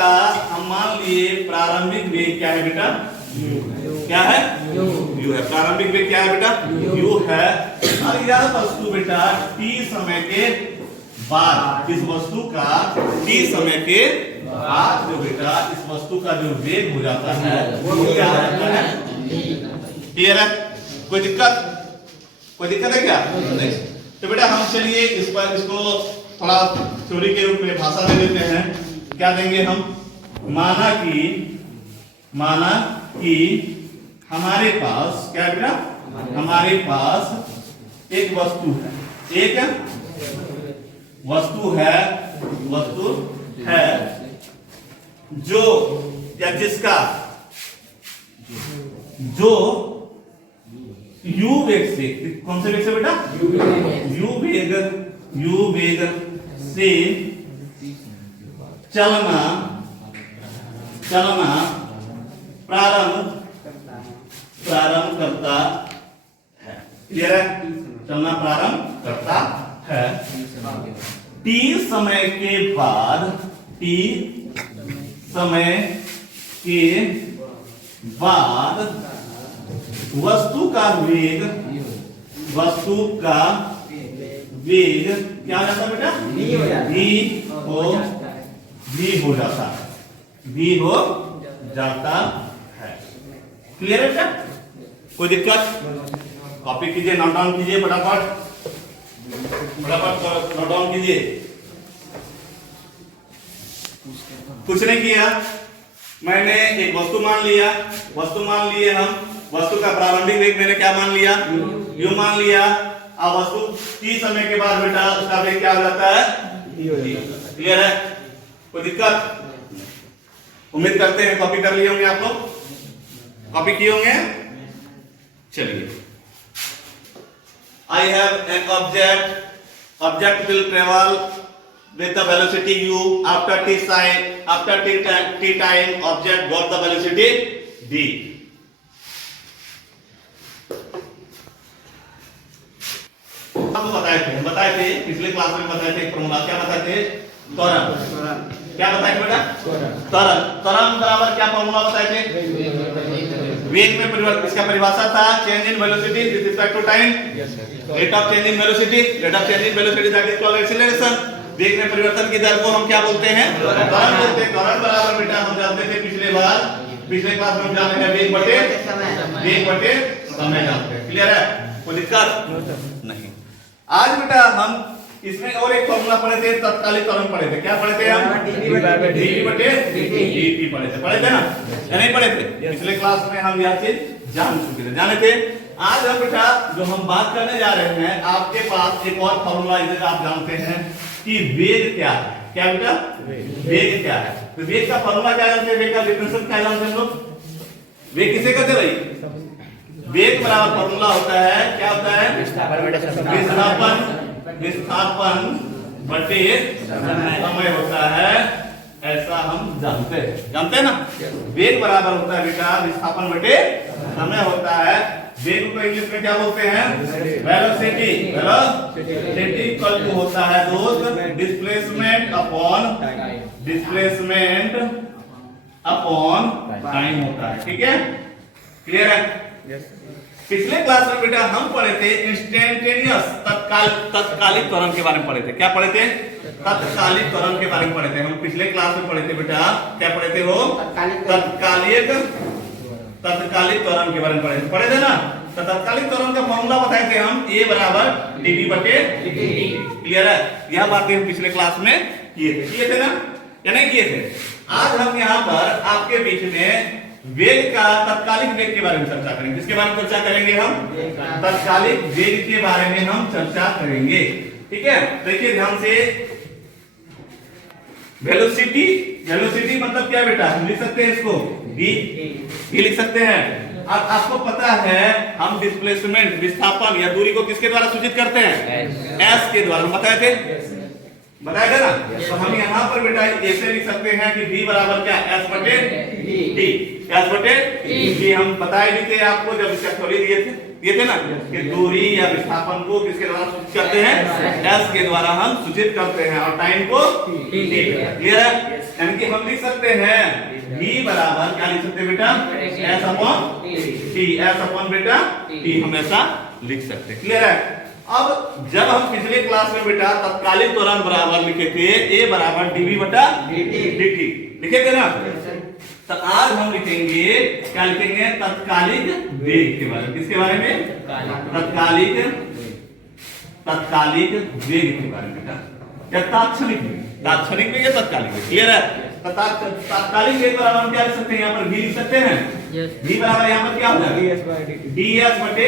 बेटा हम मान लिए प्रारंभिक वेग क्या है बेटा, क्या है, u है। प्रारंभिक वेग क्या है बेटा, u है। और यह वस्तु बेटा t समय के बाद, इस वस्तु का t समय के बाद जो बेटा इस वस्तु का जो वेग हो जाता है वो क्या होता है, क्लियर है? कोई दिक्कत, कोई दिक्कत है क्या? नहीं। तो बेटा हम चलिए इस पर इसको थोड़ा थ्योरी के रूप में भाषा में देते हैं। क्या देंगे हम, माना कि हमारे पास क्या है बेटा, हमारे पास एक वस्तु है, एक वस्तु है जो या जिसका जो u वेग से, कौन से वेग से बेटा, u वेग से चलना प्रारंभ करता है, क्लियर है? चलना प्रारंभ करता है। t समय के बाद वस्तु का वेग क्या हो जाता है बेटा, v हो जाता है। क्लियर है बेटा? कोई दिक्कत? कॉपी कीजिए, नोट डाउन कीजिए, फटाफट नोट डाउन कीजिए। कुछ नहीं किया, मैंने एक वस्तु मान लिए हम, वस्तु का प्रारंभिक वेग मैंने क्या मान लिया, u मान लिया। अब वस्तु t समय के बाद बेटा उसका वेग क्या हो जाता है, क्लियर है? कोई दिक्कत? उम्मीद करते हैं कॉपी कर लिए होंगे आप लोग, कॉपी किए होंगे। चलिए, I have an object will travel with the velocity u after t time object got the velocity v। आपको बताए थे पिछले क्लास में बताए थे फॉर्मूला, क्या बताए थे, त्वरण। क्या बताए थे बेटा, त्वरण बराबर क्या फॉर्मूला बताए थे, वेग में परिवर्तन। इसका परिभाषा था change in velocity with respect to time, rate of change in velocity that is called acceleration. वेग में परिवर्तन की दर को हम क्या बोलते हैं, त्वरण बोलते हैं। त्वरण बराबर बेटा हम जानते थे पिछले क्लास में हम जाने हैं वेग बटे समय जानते हैं। क्लियर है? कोई दिक्कत नहीं। आज बेटा हम इसमें और एक फॉर्मूला पढ़े थे, तत्कालिक त्वरण पढ़े थे। क्या पढ़े थे हम, dv बटे dt पढ़े थे ना, या नहीं पढ़े थे? पिछले क्लास में हम यह चीज जाने थे। आज हम बेटा जो हम बात करने जा रहे हैं, आपके पास एक और फॉर्मूला इधर आप जानते हैं कि वेग क्या है। क्या बेटा, वेग क्या है? तो वेग का फॉर्मूला क्या जानते हैं, वेग का डिफरेंशियल क्या जानते हैं हम लोग? वेग किसे कहते हैं भाई? वेग बराबर फॉर्मूला होता है, क्या होता है, विस्थापन बटे समय होता है, ऐसा हम जानते हैं ना। वेग बराबर होता है बेटा विस्थापन बटे समय होता है। वेग को इंग्लिश में क्या बोलते हैं, वेलोसिटी इक्वल टू होता है दोस्त डिस्प्लेसमेंट अपॉन टाइम होता है। ठीक है, क्लियर है? पिछले क्लास में बेटा हम पढ़े थे इंस्टेंटेनियस तत्कालिक त्वरण के बारे में पढ़े थे। क्या पढ़े थे, तत्कालिक त्वरण के बारे में पढ़े थे। हम पिछले क्लास में पढ़े थे बेटा, क्या पढ़े थे वो, तत्कालिक त्वरण के बारे में पढ़े थे ना। तो तत्कालिक त्वरण का फॉर्मूला बताए थे हम, a बराबर dv बटे dt। क्लियर है? यह बातें हम पिछले क्लास में किए थे ना, या नहीं किए थे? आज हम यहाँ पर आपके बीच में वेग का तत्कालिक वेग के बारे में चर्चा करेंगे। किसके बारे में चर्चा करेंगे हम, तत्कालिक वेग के बारे में हम चर्चा करेंगे। ठीक है, देखिए ध्यान से। वेलोसिटी मतलब क्या बेटा, हम लिख सकते हैं इसको v लिख सकते हैं। अब आपको पता है हम डिस्प्लेसमेंट विस्थापन या दूरी को किसके द्वारा सूचित करते हैं, s के द्वारा। हम बताया ना। तो हम यहाँ पर बेटा ऐसे लिख सकते हैं कि v बराबर क्या, s बटे d। हम बताए भी थे आपको जब इसका थ्योरी दिए थे ना कि दूरी या विस्थापन को किसके द्वारा सूचित करते हैं, s के द्वारा हम सूचित करते हैं, और टाइम को t। क्लियर है? यानी कि हम लिख सकते सकते हैं v बराबर क्या लिख सकते हैं बेटा s upon t, s upon बेटा t हम ऐसा लिख सकते हैं। क्लियर है। अब जब हम पिछले क्लास में बेटा तत्कालिक त्वरण बराबर लिखे थे a बराबर dv बटा dt लिखे थे ना, तो आज हम लिखेंगे क्या लिखेंगे तत्कालिक वेग के बारे में। किसके बारे में? तत्कालिक वेग के बारे में बेटा, या तात्क्षणिक वेग या तत्कालिक वेग। क्लियर है। तात्कालिक वेग बराबर हम क्या लिख सकते हैं, यहाँ पर v लिख सकते हैं। v बराबर यहाँ पर क्या हो जाएगा ds बटे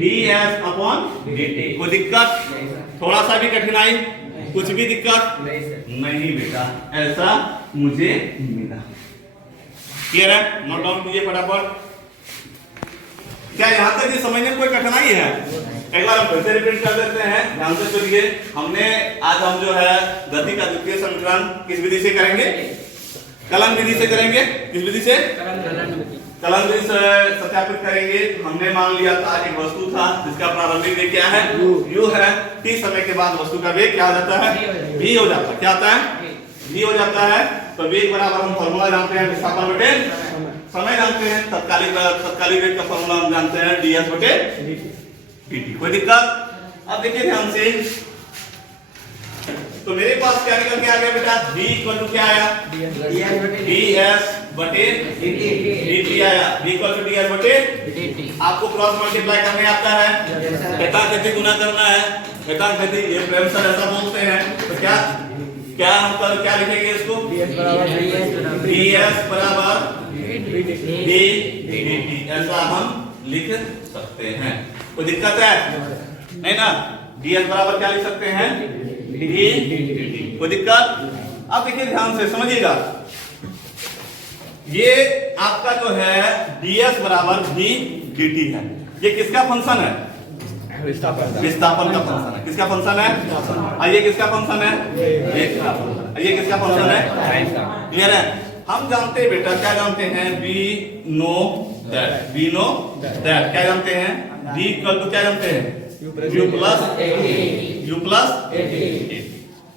ds अपॉन dt। कोई दिक्कत, थोड़ा सा भी कठिनाई, कुछ भी दिक्कत नहीं बेटा, ऐसा मुझे मिला। क्लियर है। नोट डाउन कीजिए फटाफट। क्या यहाँ तक ये समझने में कोई कठिनाई है? एक बार हम फिर से रिपीट कर देते हैं, ध्यान से सुनिए। आज हम जो है गति का द्वितीय समीकरण किस विधि से करेंगे? कलन विधि से करेंगे। किस विधि से? कलन विधि से सत्यापित करेंगे। हमने मान लिया था एक वस्तु था जिसका प्रारंभिक वेग क्या है u है। t समय के बाद वस्तु का वेग क्या हो जाता है v हो जाता है। क्या आता है v हो जाता है। तो वेग बराबर हम फॉर्मूला जानते हैं विस्थापन बटे समय जानते हैं। तत्कालिक वेग का फॉर्मूला हम जानते हैं ds बटे dt। कोई दिक्कत? अब देखिए ध्यान से, तो मेरे पास क्या निकल के आ गया बेटा v इक्वल टू क्या आया ds बटे dt आया। v इक्वल टू ds बटे dt। आपको क्रॉस मल्टीप्लाई करने आता है, घटाघटी गुना करना है, घटाघटी ये प्रेम सर ऐसा बोलते हैं। तो क्या हम कल क्या लिखेंगे इसको ds बराबर dt, ऐसा हम लिख सकते हैं। कोई दिक्कत है नहीं ना? ds बराबर क्या लिख सकते हैं dt। कोई दिक्कत? अब देखिए ध्यान से समझिएगा, ये आपका जो है ds बराबर v dt है। ये किसका फंक्शन है? विस्थापन का फंक्शन है। किसका फंक्शन है? ये किसका फंक्शन है? ये किसका फंक्शन है? क्लियर है। हम जानते हैं बेटा, क्या जानते हैं? वी नो दैट क्या जानते हैं? v इक्वल टू क्या जानते हैं u प्लस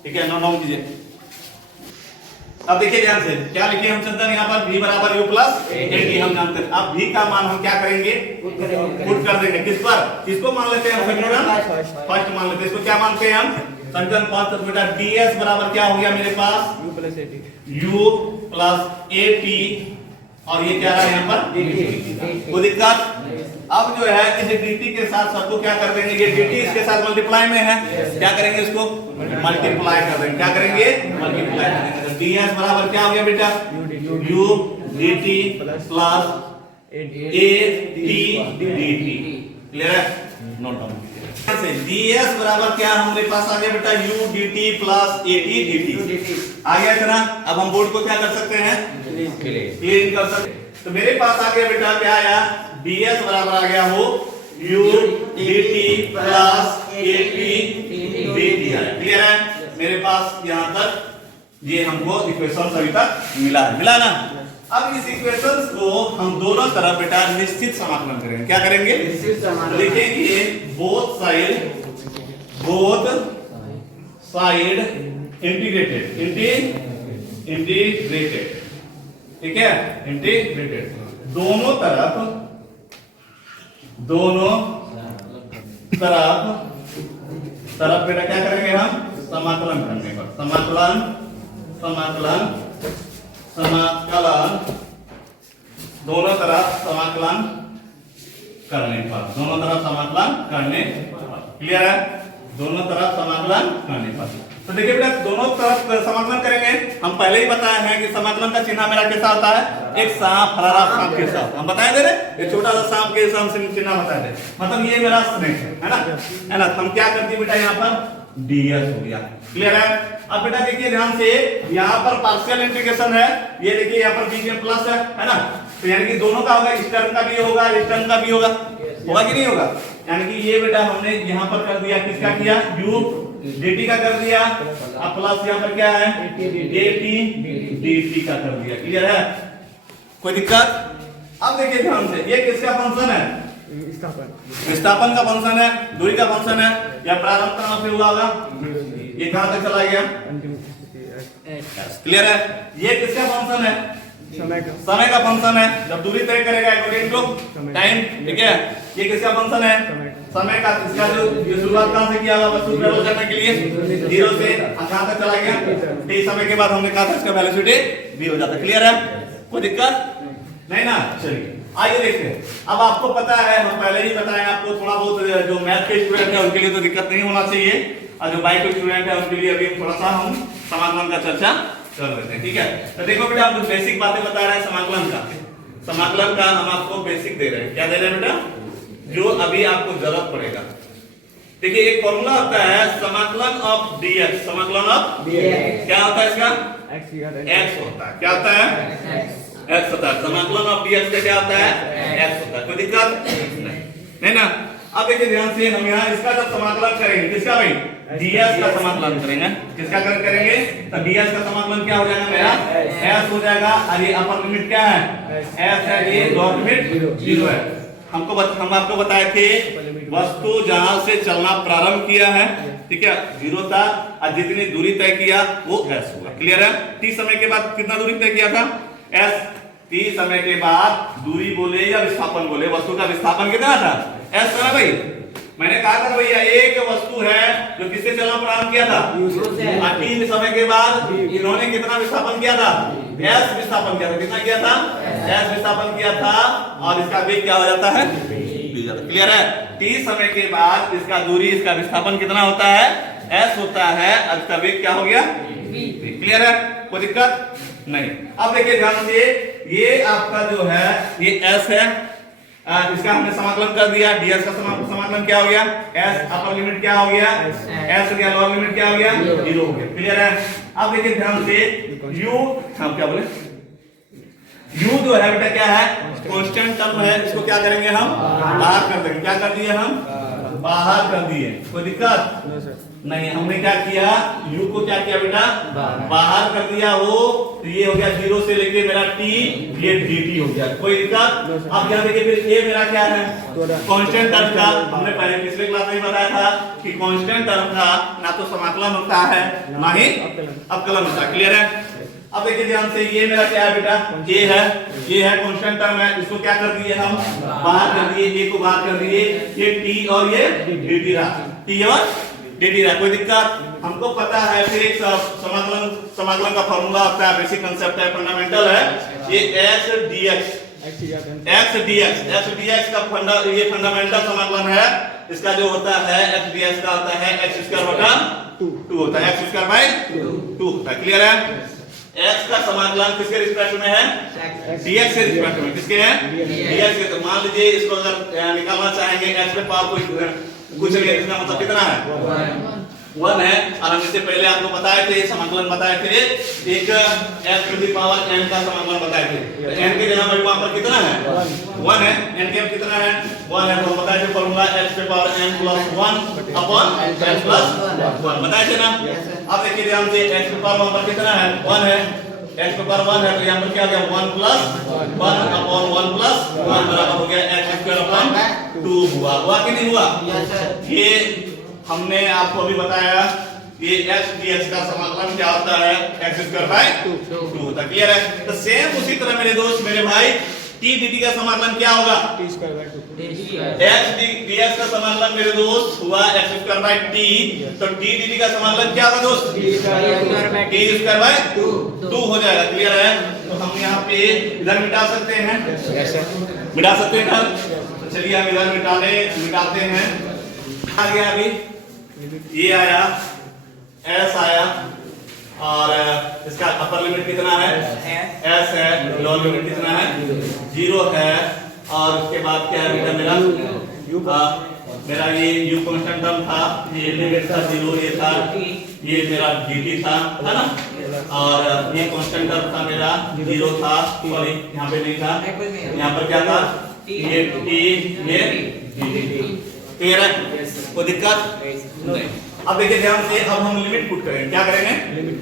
ठीक है। नोट कीजिए। अब देखिए ध्यान से, क्या लिखे हम चंदन यहाँ पर v बराबर u प्लस dt हम जानते हैं। अब v का मान हम क्या करेंगे पुट कर देंगे। किस पर? किसको मान लेते हैं हम? समीकरण फर्स्ट मान लेते हैं। इसको क्या मानते हैं हम? समीकरण फर्स्ट। तो बेटा ds बराबर क्या हो गया मेरे पास u प्लस at, और ये क्या रहा यहाँ पर कोई दिक्कत? अब जो है इस dt के साथ सबको क्या कर देंगे, ये dt इसके साथ मल्टीप्लाई में है, क्या करेंगे इसको मल्टीप्लाई कर देंगे। क्या करेंगे? मल्टीप्लाई करेंगे। तो ds बराबर क्या हो गया बेटा u dt plus at dt। Clear है। नोट डाउन कीजिए। ds बराबर क्या हमारे पास आ गया बेटा u dt plus at dt आ गया था ना। अब हम बोर्ड को क्या कर सकते हैं क्लीन कर सकते हैं। तो मेरे पास आ गया बेटा क्या आया ds बराबर आ गया हो u dt plus at dt आया। क्लियर है। मेरे पास यहाँ तक ये हमको इक्वेशन अभी तक मिला ना। अब इस इक्वेशंस को हम दोनों तरफ बेटा निश्चित समाकलन करेंगे। क्या करेंगे? लिखेंगे बोथ साइड इंटीग्रेटेड। ठीक है, इंटीग्रेटेड। दोनों तरफ बेटा क्या करेंगे हम समाकलन करने पर समाकलन दोनों तरफ समाकलन करने पर क्लियर है। दोनों तरफ समाकलन करने पर तो देखिए बेटा दोनों तरफ समाकलन करेंगे। हम पहले ही बताए हैं कि समाकलन का चिन्ह मेरा कैसा होता है, एक सांप, हरा सांप के साथ हम बताए दे रहे, एक छोटा सा सांप के साथ चिन्ह बताए दे, मतलब ये मेरा स्नेक है ना। हम क्या करते बेटा यहाँ पर ds हो गया। क्लियर है। अब बेटा देखिए ध्यान से, यहाँ पर पार्शियल इंटीग्रेशन है, ये देखिए यहाँ पर बीच में प्लस है ना। तो यानी कि दोनों का होगा, इस टर्म का भी होगा, इस टर्म का भी होगा कि नहीं होगा? यानी कि ये बेटा हमने यहाँ पर कर दिया, किसका किया u dt का कर दिया, अब प्लस यहाँ पर क्या है at dt का कर दिया। क्लियर है। कोई दिक्कत? अब देखिए ध्यान से, ये किसका फंक्शन है? विस्थापन का फंक्शन है, दूरी का फंक्शन है। या प्रारंभ कहां से हुआ होगा, ये कहां तक चला गया? क्लियर है। ये किसका फंक्शन है? समय का फंक्शन है। जब दूरी तय करेगा अकॉर्डिंग टू टाइम, ठीक है। ये किसका फंक्शन है? समय का। इसका जो ये शुरुआत कहां से किया हुआ वस्तु ट्रेवल करने के लिए 0 से कहां तक चला गया? t समय के बाद हमने कहा था इसका वेलोसिटी v हो जाता है। क्लियर है? कोई दिक्कत नहीं ना? चलिए आइए देखते हैं। अब आपको पता है, हम पहले ही बताएं आपको, थोड़ा बहुत जो मैथ के स्टूडेंट है उनके लिए तो दिक्कत नहीं होना चाहिए, और जो बायो के स्टूडेंट है उनके लिए अभी थोड़ा सा हम समाकलन का चर्चा कर लेते हैं, ठीक है। तो देखो बेटा, हम कुछ बेसिक बातें बता रहे हैं समाकलन का। समाकलन का हम आपको बेसिक दे रहे हैं। क्या दे रहे हैं बेटा? जो अभी आपको जरूरत पड़ेगा। देखिए एक फॉर्मूला होता है समाकलन ऑफ dx। समाकलन ऑफ dx क्या होता है? इसका x होता है। क्या होता है? x होता है। समाकलन ऑफ dx का क्या होता है? x होता है। कोई दिक्कत नहीं ना? अब देखिए ध्यान से, हम यहाँ इसका जब समाकलन करेंगे, किसका भाई? ds का समाकलन करेंगे। किसका करेंगे? तो ds का समाकलन क्या हो जाएगा मेरा? s हो जाएगा। और ये अपर लिमिट क्या है? s है। ये लोअर लिमिट 0 है। हम आपको बताए थे वस्तु जहां से चलना प्रारंभ किया है, ठीक है, 0 था, और जितनी दूरी तय किया वो s हुआ। क्लियर है? t समय के बाद कितना दूरी तय किया था? s। t समय के बाद दूरी बोले या विस्थापन बोले, वस्तु का विस्थापन कितना था? s था भाई। मैंने कहा था भैया एक वस्तु है जो किससे चलना प्रारंभ किया था? t समय के बाद इन्होंने कितना विस्थापन किया था? s विस्थापन किया था। कितना किया था? s विस्थापन किया था, और इसका वेग क्या हो जाता है? क्लियर है? t समय के बाद इसका दूरी, इसका विस्थापन कितना होता है? s होता है, और इसका वेग क्या हो गया? क्लियर है? कोई दिक्कत नहीं। अब देखिए ध्यान से, ये आपका जो है ये s है, इसका हमने समाकलन कर दिया। ds का समाकलन क्या हो गया? s अपर लिमिट क्या हो गया? s हो गया। लोअर लिमिट क्या हो गया? 0 हो गया। क्लियर है? अब देखिए ध्यान से, u, हम क्या बोले, u जो है बेटा क्या है? कांस्टेंट टर्म है। इसको क्या करेंगे हम? बाहर कर देंगे। क्या कर दिए हम? बाहर कर दिए। कोई दिक्कत नहीं। हमने क्या किया? u को क्या किया बेटा? बाहर कर दिया। वो तो ये हो गया 0 से लेके मेरा t, ये dt हो गया। कोई दिक्कत? अब यहाँ देखिए फिर ये मेरा क्या है? कांस्टेंट टर्म था। हमने पहले पिछले क्लास में बताया था कि कांस्टेंट टर्म का ना तो समाकलन होता है ना ही अवकलन होता है। क्लियर है? अब देखिए ध्यान से, ये मेरा क्या है बेटा? ये है कांस्टेंट टर्म है। इसको क्या कर दिए हम? बाहर कर दिए। ये को बाहर कर दिए। ये t और ये dt रहा। t और dt रहा। कोई दिक्कत? हमको पता है फिर एक समाकलन का फॉर्मूला होता है, बेसिक कांसेप्ट है, फंडामेंटल है। ये x dx का ये फंडामेंटल समाकलन है। इसका जो होता है x dx का होता है x² 2 होता है। x² 2 होता है। क्लियर है? x का समाकलन किसके रिस्पेक्ट में है? dx के रिस्पेक्ट में। किसके है? dx के। तो मान लीजिए इसको अगर निकालना चाहेंगे x के पावर को कुछ नहीं, इसका मतलब कितना है? 1 है। और हम इससे पहले आपको बताए थे, समाकलन बताए थे, एक x to the power n का समाकलन बताए थे। तो n के जगह पर वहां पर कितना है? 1 है। n के कितना है? 1 है। तो बताए थे formula x to power n + 1 upon n + 1 बताए थे ना? अब देखिए ध्यान से, x टू पावर वहां पर कितना है? 1 है। x टू पावर 1 है, तो यहां पर क्या हो गया? 1 + 1 अपॉन 1 + 1 बराबर हो गया x² 2 हुआ कि नहीं हुआ? ये हमने आपको अभी बताया, ये x dx का समाकलन क्या होता है? x² 2 होता है। क्लियर है? तो सेम उसी तरह मेरे दोस्त, मेरे भाई, t dt का समाकलन क्या होगा? x dx का समाकलन मेरे दोस्त हुआ x² t। तो t dt का समाकलन क्या होगा दोस्त? t² 2 हो जाएगा। क्लियर है? तो हम यहाँ पे इधर मिटा सकते हैं, मिटा सकते हैं इधर। तो चलिए हम इधर मिटाते हैं। आ गया अभी, ये आया, s आया, और इसका अपर लिमिट कितना है? s है। लोअर लिमिट कितना है? 0 है। और उसके बाद क्या है बेटा मेरा? मेरा ये u कांस्टेंट टर्म था, ये लिमिट था 0, ये था, ये मेरा dt था, है ना? और ये कांस्टेंट टर्म था मेरा 0 था, सॉरी यहाँ पे नहीं था, यहाँ पर क्या था? ये t, ये dt। क्लियर है? कोई दिक्कत नहीं। अब देखिए ध्यान से, अब हम लिमिट पुट करेंगे। क्या करेंगे?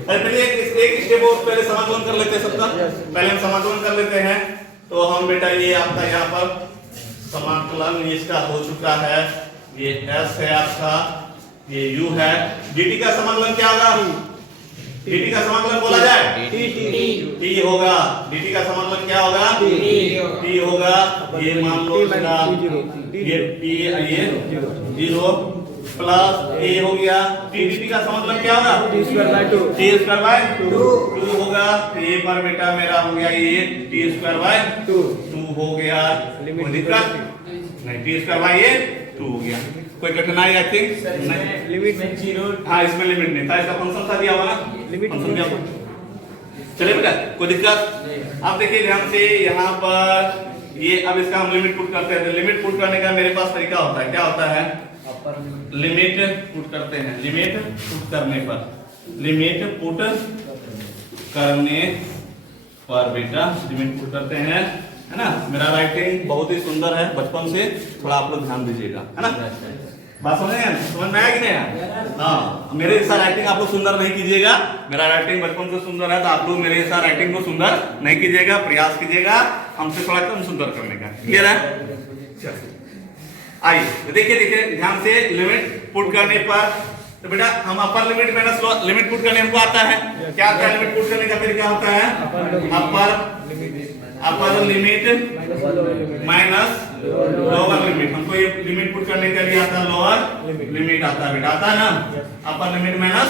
अरे पहले एक स्टेप और पहले समाकलन कर लेते हैं सबका। पहले हम समाकलन कर लेते हैं। तो हम बेटा ये आपका यहाँ पर समाकलन इसका हो चुका है। ये s है आपका, ये u है। dt का समाकलन क्या होगा? dt का समाकलन बोला जाए t होगा, dt का समाकलन क्या होगा t होगा। ये मान लो इसका ये t ये 0 प्लस a हो गया, t dt का समाकलन क्या होगा t² 2 होगा। a पर बेटा मेरा हो गया ये t² 2 हो गया, कोई दिक्कत नहीं, t² ये 2 हो गया। कोई कठिनाई आई थिंक नहीं, लिमिट में 0। हाँ इसमें लिमिट नहीं था, इसका फंक्शन था दिया हुआ ना, फंक्शन दिया हुआ। चलिए बेटा कोई दिक्कत। अब देखिए ध्यान से यहाँ पर ये, अब इसका हम लिमिट पुट करते हैं। लिमिट पुट करने का मेरे पास तरीका होता है, क्या होता है, लिमिट पुट करते हैं। लिमिट पुट करने पर, लिमिट पुट करने पर बेटा लिमिट पुट करते हैं, है ना। मेरा राइटिंग बहुत ही सुंदर है, बचपन से थोड़ा आप लोग ध्यान दीजिएगा, है ना। बात समझ में आया कि नहीं आया? हाँ, मेरे जैसा राइटिंग आप लोग सुंदर नहीं कीजिएगा। मेरा राइटिंग बचपन से सुंदर है, तो आप लोग मेरे जैसा राइटिंग को सुंदर नहीं कीजिएगा, प्रयास कीजिएगा हमसे थोड़ा कम सुंदर करने का। क्लियर है? आइए देखिए ध्यान से, लिमिट पुट करने पर तो बेटा हम upper limit minus limit put करने हमको आता है। क्या आता है लिमिट पुट करने का तरीका होता है, upper limit minus lower limit. हमको ये लिमिट पुट करने के लिए आता है लोअर लिमिट आता है बेटा, आता है ना, अपर लिमिट माइनस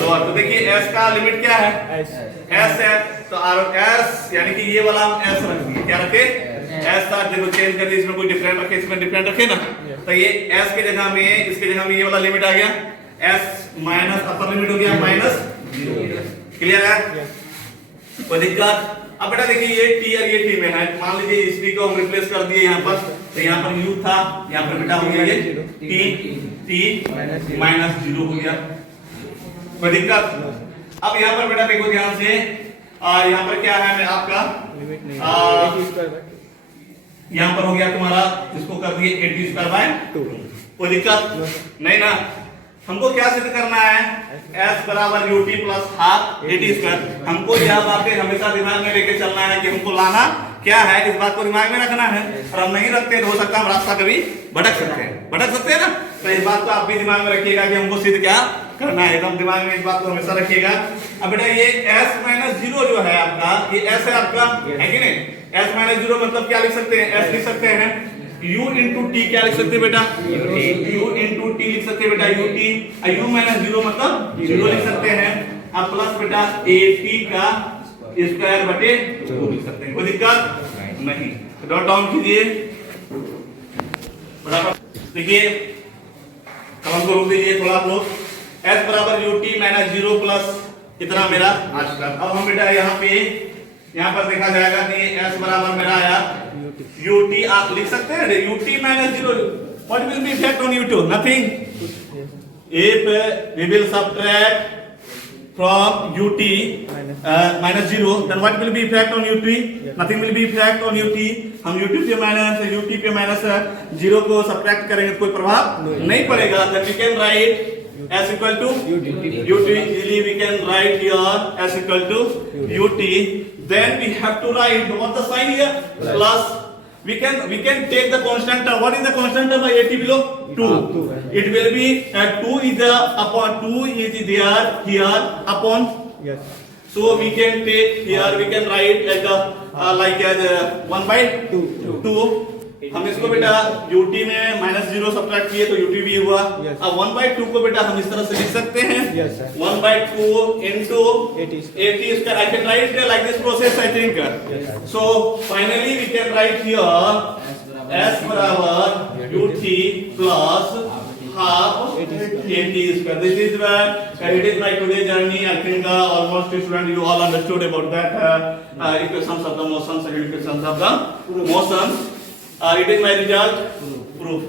लोअर। तो देखिए s का लिमिट क्या है, s है, तो s यानी कि ये वाला हम s रखेंगे, क्या रखे s था। देखो चेंज कर दिए, इसमें कोई डिफरेंट रखे, इसमें डिफरेंट रखे ना, तो ये s के जगह में, इसके जगह में ये वाला लिमिट आ गया, s माइनस अपर लिमिट हो गया माइनस 0। क्लियर है? कोई दिक्कत? अब बेटा देखिए ये t और ये t में है, मान लीजिए इस t को हम रिप्लेस कर दिए यहाँ पर, तो यहाँ पर u था, यहाँ पर बेटा हो गया ये t माइनस 0 हो गया। कोई दिक्कत? अब यहाँ पर बेटा देखो ध्यान से, यहाँ पर क्या है, मैं आपका यहाँ पर हो गया तुम्हारा, इसको कर दिए a² 2। कोई दिक्कत नहीं ना। हमको क्या सिद्ध करना है, s बराबर ut प्लस हाफ at²। हमको यह बातें हमेशा दिमाग में लेके चलना है कि हमको लाना क्या है, इस बात को दिमाग में रखना है। और हम नहीं रखते तो हो सकता है हम रास्ता कभी भटक सकते हैं ना। तो इस बात को आप भी दिमाग में रखिएगा कि हमको सिद्ध क्या करना है, एकदम दिमाग में इस बात को हमेशा रखिएगा। अब बेटा ये s माइनस 0 जो है आपका, ये s है आपका, है कि नहीं। s माइनस 0 मतलब क्या लिख सकते हैं, s लिख सकते हैं, u इंटू टी क्या लिख सकते हैं बेटा, u इंटू टी लिख सकते हैं बेटा, ut। u माइनस 0 मतलब 0 लिख सकते हैं। अब प्लस बेटा at का स्क्वायर बटे 2 लिख सकते हैं। कोई दिक्कत नहीं, डॉट डाउन कीजिए। देखिए कलम को रोक दीजिए थोड़ा आप लोग। s बराबर ut माइनस 0 प्लस कितना मेरा 8। अब हम बेटा यहाँ पर देखा जाएगा कि s बराबर मेरा आया ut, आप लिख सकते हैं ut minus 0। What will be effect on ut? Nothing. If we will subtract from ut minus 0, then what will be effect on ut? Nothing will be effect on ut। हम ut पे minus 0 को subtract करेंगे तो कोई प्रभाव नहीं पड़ेगा। then we can write s equal to ut, easily we can write here s equal to ut। then we have to write what the sign here, plus we can take the constant term. What is the constant term by at below? 2. It will be 2 is the upon 2 is there here upon. Yes. So we can take here, we can write like as 1 by 2। हम इसको बेटा ut में minus 0 subtract किए तो ut भी हुआ। अब 1 by 2 को बेटा हम इस तरह से लिख सकते हैं, 1 by 2 into at²। I can write like this process, I think। So finally we can write here s बराबर ut plus half at²। This is where it is my today's journey। I think almost students you all understood about that equations of the motions and equations of the motions। It is my result proof।